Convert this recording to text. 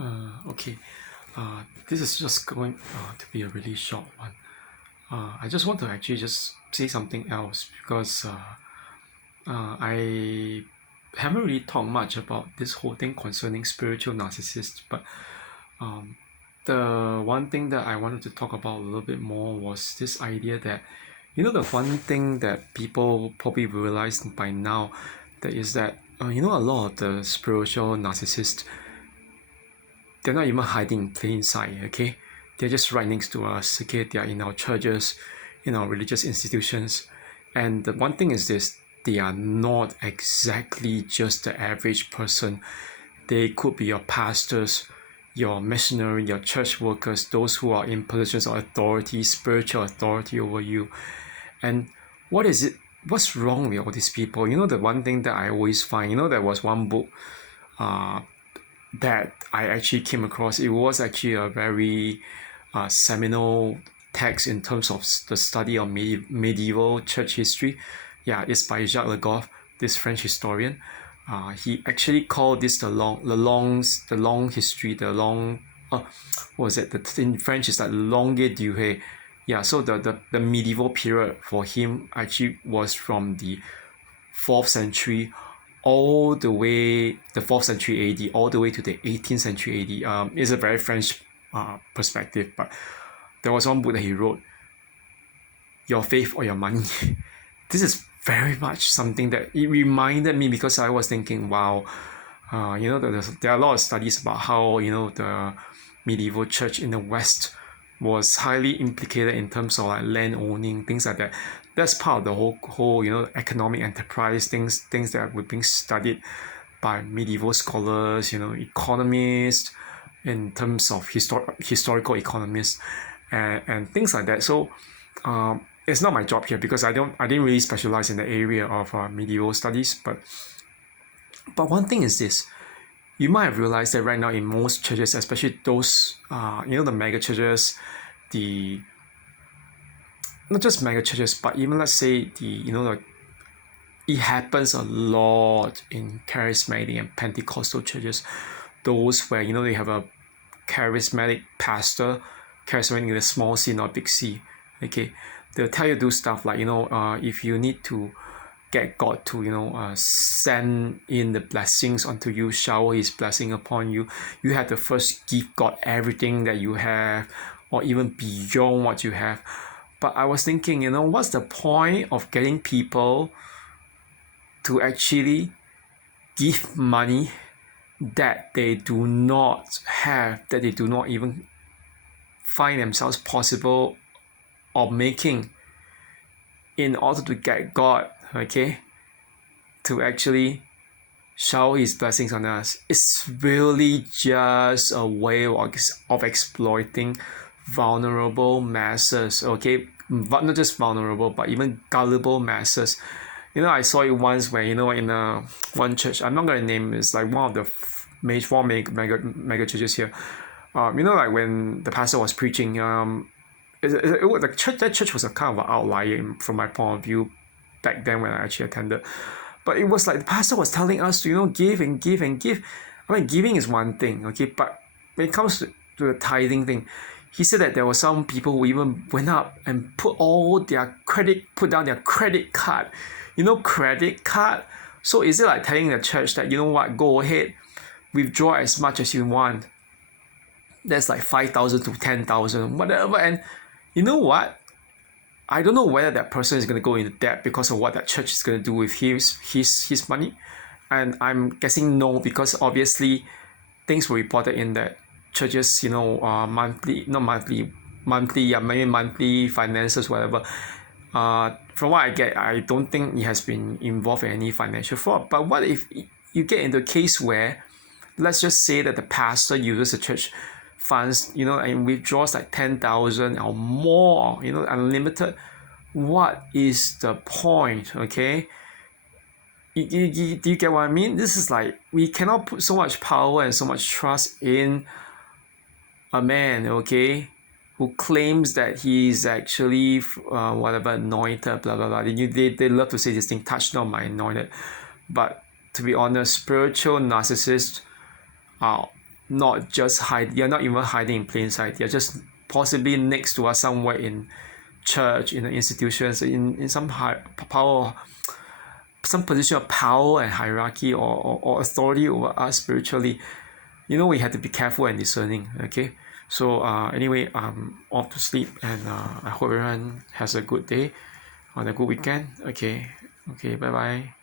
Okay. This is just going to be a really short one. I just want to actually just say something else because I haven't really talked much about this whole thing concerning spiritual narcissists, but the one thing that I wanted to talk about a little bit more was this idea that, the one thing that people probably realize by now, that is that, a lot of the spiritual narcissists, they're not even hiding in plain sight, okay? They're just right next to us, okay? They are in our churches, in our religious institutions. And the one thing is this, they are not exactly just the average person. They could be your pastors, your missionary, your church workers, those who are in positions of authority, spiritual authority over you. And what is it? What's wrong with all these people? The one thing that I always find, there was one book that I actually came across. It was actually a very seminal text in terms of the study of medieval church history. Yeah, it's by Jacques Le Goff, this French historian. He actually called this the long history, what was it? In French, it's like longue durée. Yeah, so the medieval period for him actually was from the 4th century all the way, the 4th century AD, all the way to the 18th century AD. It's a very French perspective, but there was one book that he wrote, Your Faith or Your Money. This is very much something that it reminded me, because I was thinking, wow, there are a lot of studies about how, the medieval church in the West was highly implicated in terms of like land owning, things like that. That's part of the whole economic enterprise, things that were being studied by medieval scholars, economists, in terms of historical economists, and things like that. So it's not my job here, because I didn't really specialize in the area of medieval studies. But one thing is this: you might have realized that right now in most churches, especially those the mega churches, the not just mega churches, but even let's say it happens a lot in charismatic and Pentecostal churches, those where they have a charismatic pastor, charismatic in a small C, not big C. Okay, they'll tell you to do stuff like if you need to get God to send in the blessings onto you, shower His blessing upon you, you have to first give God everything that you have, or even beyond what you have. But I was thinking, what's the point of getting people to actually give money that they do not have, that they do not even find themselves possible of making, in order to get God, okay, to actually shower His blessings on us? It's really just a way of exploiting vulnerable masses, okay? Not just vulnerable, but even gullible masses. I saw it once where, in one church, I'm not going to name, it's like one of the four mega churches here. Like when the pastor was preaching, that church was a kind of an outlier from my point of view back then when I actually attended. But it was like the pastor was telling us to, give and give and give. I mean, giving is one thing, okay? But when it comes to the tithing thing, he said that there were some people who even went up and put down their credit card. Credit card. So is it like telling the church that, go ahead, withdraw as much as you want? That's like 5,000 to 10,000, whatever. And you know what? I don't know whether that person is going to go into debt because of what that church is going to do with his money. And I'm guessing no, because obviously things were reported in that churches, monthly, maybe monthly finances, whatever. From what I get, I don't think he has been involved in any financial fraud. But what if you get into a case where, let's just say that the pastor uses the church funds, and withdraws like 10,000 or more, unlimited? What is the point? Okay, do you get what I mean? This is like, we cannot put so much power and so much trust in a man, okay, who claims that he is actually whatever, anointed, blah blah blah. They love to say this thing, touch not my anointed. But to be honest, spiritual narcissists are not just hide. They're not even hiding in plain sight. They're just possibly next to us somewhere in church, in the institutions, in some power, some position of power and hierarchy or authority over us spiritually. We have to be careful and discerning. Okay. So anyway, I'm off to sleep, and I hope everyone has a good day on a good weekend. Okay. Okay. Bye bye.